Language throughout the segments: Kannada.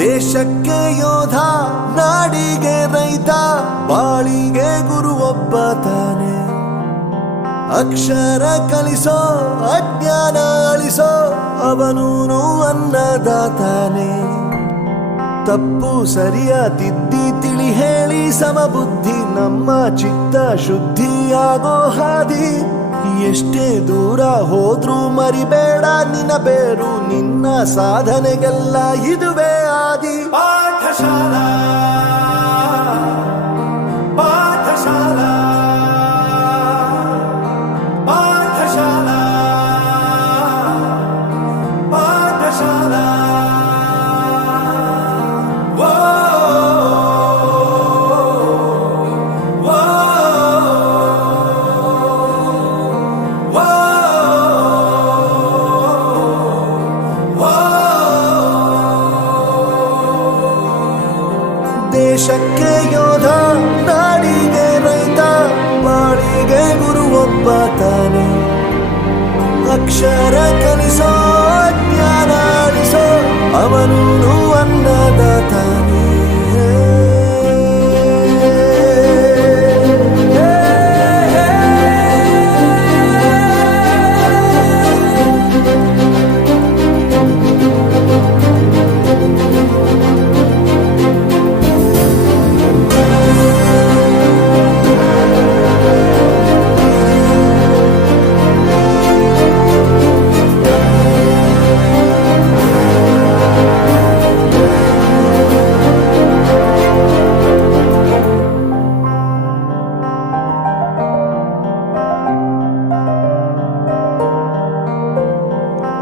ದೇಶಕ್ಕೆ ಯೋಧ, ನಾಡಿಗೆ ರೈತ, ಬಾಳಿಗೆ ಗುರು ಒಬ್ಬ ತಾನೆ. ಅಕ್ಷರ ಕಲಿಸೋ, ಅಜ್ಞಾನ ಅಳಿಸೋ, ಅವನೂನು ಅನ್ನದಾತಾನೆ. ತಪ್ಪು ಸರಿಯ ತಿದ್ದಿ ತಿಳಿ ಹೇಳಿ ಸಮಬುದ್ಧಿ, ನಮ್ಮ ಚಿತ್ತ ಶುದ್ಧಿಯಾಗೋ ಹಾದಿ. ಎಷ್ಟೇ ದೂರ ಹೋದ್ರೂ ಮರಿಬೇಡ ನಿನ್ನ ಬೇರು, ನಿನ್ನ ಸಾಧನೆಗೆಲ್ಲ ಇದುವೇ ಆದಿ. ಪಾಠಶಾಲಾ ಪಾಠಶಾಲಾ ಪಾಠಶಾಲಾ ಪಾಠಶಾಲಾ. ದೇಶಕ್ಕೆ ಯೋಧ, ನಾಡಿಗೆ ರೈತ, ಬಾಳಿಗೆ ಗುರು ಒಬ್ಬ ತಾನೆ. ಅಕ್ಷರ ಕಲಿಸೋ, ಜ್ಞಾನ ಅಳಿಸೋ, ಅವನೂನು ಅನ್ನದಾತಾನೆ.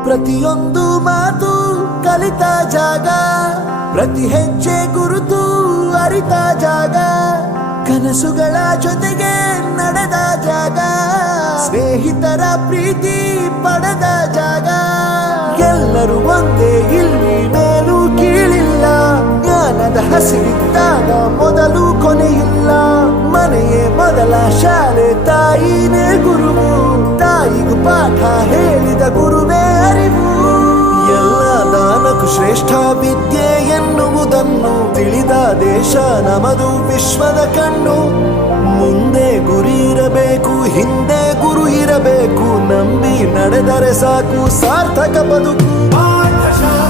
ಪ್ರತಿಯೊಂದು ಮಾತು ಕಲಿತ ಜಾಗ, ಪ್ರತಿ ಹೆಜ್ಜೆ ಗುರುತು ಅರಿತ ಜಾಗ, ಕನಸುಗಳ ಜೊತೆಗೆ ನಡೆದ ಜಾಗ, ಸ್ನೇಹಿತರ ಪ್ರೀತಿ ಪಡೆದ ಜಾಗ. ಎಲ್ಲರೂ ಒಂದೇ, ಇಲ್ಲಿ ಮೇಲೂ ಕೀಳಿಲ್ಲ, ಜ್ಞಾನದ ಹಸಿರಿದ್ದಾಗ ಮೊದಲು ಕೊನೆಯಿಲ್ಲ. ಮನೆಯೇ ಮೊದಲ ಶಾಲೆ, ತಾಯಿನೇ ಗುರುವು, ತಾಯಿಗೂ ಪಾಠ ಹೇಳಿದ ಗುರುವೇ ಅರಿವು. ಎಲ್ಲ ದಾನಕ್ಕೂ ಶ್ರೇಷ್ಠ ವಿದ್ಯೆ ಎನ್ನುವುದನ್ನು ತಿಳಿದ ದೇಶ ನಮದು, ವಿಶ್ವದ ಕಣ್ಣು. ಮುಂದೆ ಗುರಿ ಇರಬೇಕು, ಹಿಂದೆ ಗುರು ಇರಬೇಕು, ನಂಬಿ ನಡೆದರೆ ಸಾಕು ಸಾರ್ಥಕ ಬದುಕು. ಪಾಠಶಾಲಾ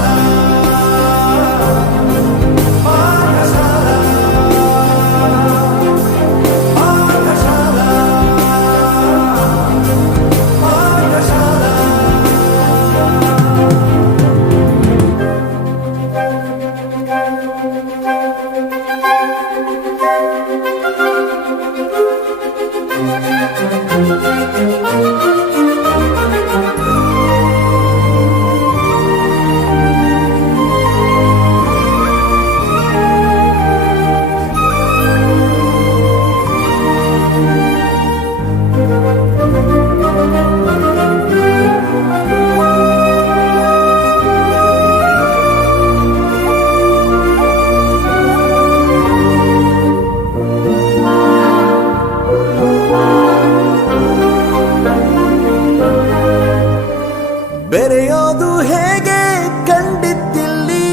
ಬೆರೆಯೋದು ಹೇಗೆ ಕಂಡಿದ್ದಿಲ್ಲಿ,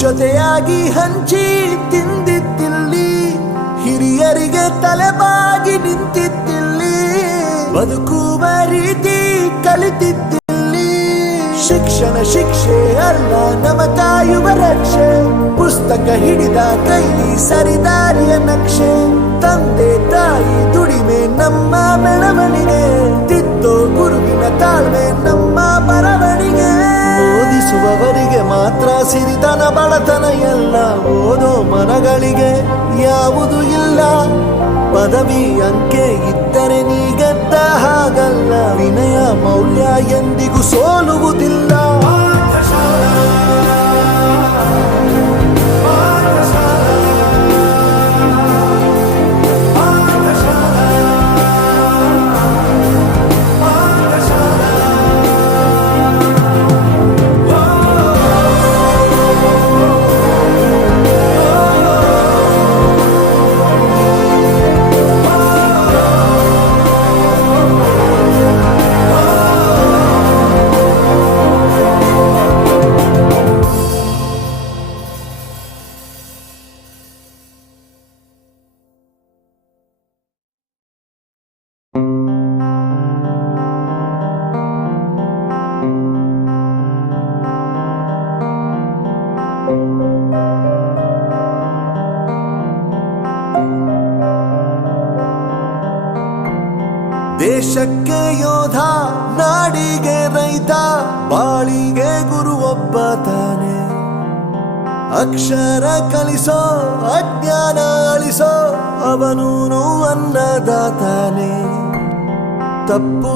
ಜೊತೆಯಾಗಿ ಹಂಚಿ ತಿಂದಿದ್ದಿಲ್ಲಿ, ಹಿರಿಯರಿಗೆ ತಲೆಬಾಗಿ ನಿಂತಿದ್ದಿಲ್ಲಿ, ಬದುಕುವ ರೀತಿ ಕಲಿತಿದ್ದಿಲ್ಲಿ. ಶಿಕ್ಷಣ ಶಿಕ್ಷೆ ಅಲ್ಲ, ನಮ ಕಾಯುವ ರಕ್ಷೆ, ಪುಸ್ತಕ ಹಿಡಿದ ಕೈಲಿ ಸರಿದಾರಿಯ ನಕ್ಷೆ. ತಂದೆ ತಾಯಿ ದುಡಿಮೆ ನಮ್ಮ ಬೆಳವಣಿಗೆ, ತಿದ್ದೋ ಗುರುವಿನ ತಾಳ್ಮೆ ನಮ್ಮ ಬರವಣಿಗೆ. ಓದಿಸುವವರಿಗೆ ಮಾತ್ರ ಸಿರಿತನ ಬಡತನ ಎಲ್ಲ, ಓದೋ ಮನಗಳಿಗೆ ಯಾವುದು ಇಲ್ಲ. ಪದವಿ ಅಂಕೆ ಇದ್ದರೆ ನೀ ಗೆದ್ದ ಹಾಗಲ್ಲ, ವಿನಯ ಮೌಲ್ಯ ಎಂದಿಗೂ ಸೋಲುವುದಿಲ್ಲ. ದೇಶಕ್ಕೆ ಯೋಧ, ನಾಡಿಗೆ ರೈತ, ಬಾಳಿಗೆ ಗುರು ಒಬ್ಬ ತಾನೆ. ಅಕ್ಷರ ಕಲಿಸೋ, ಅಜ್ಞಾನ ಅಳಿಸೋ, ಅವನೂನು ಅನ್ನದಾತಾನೆ. ತಪ್ಪು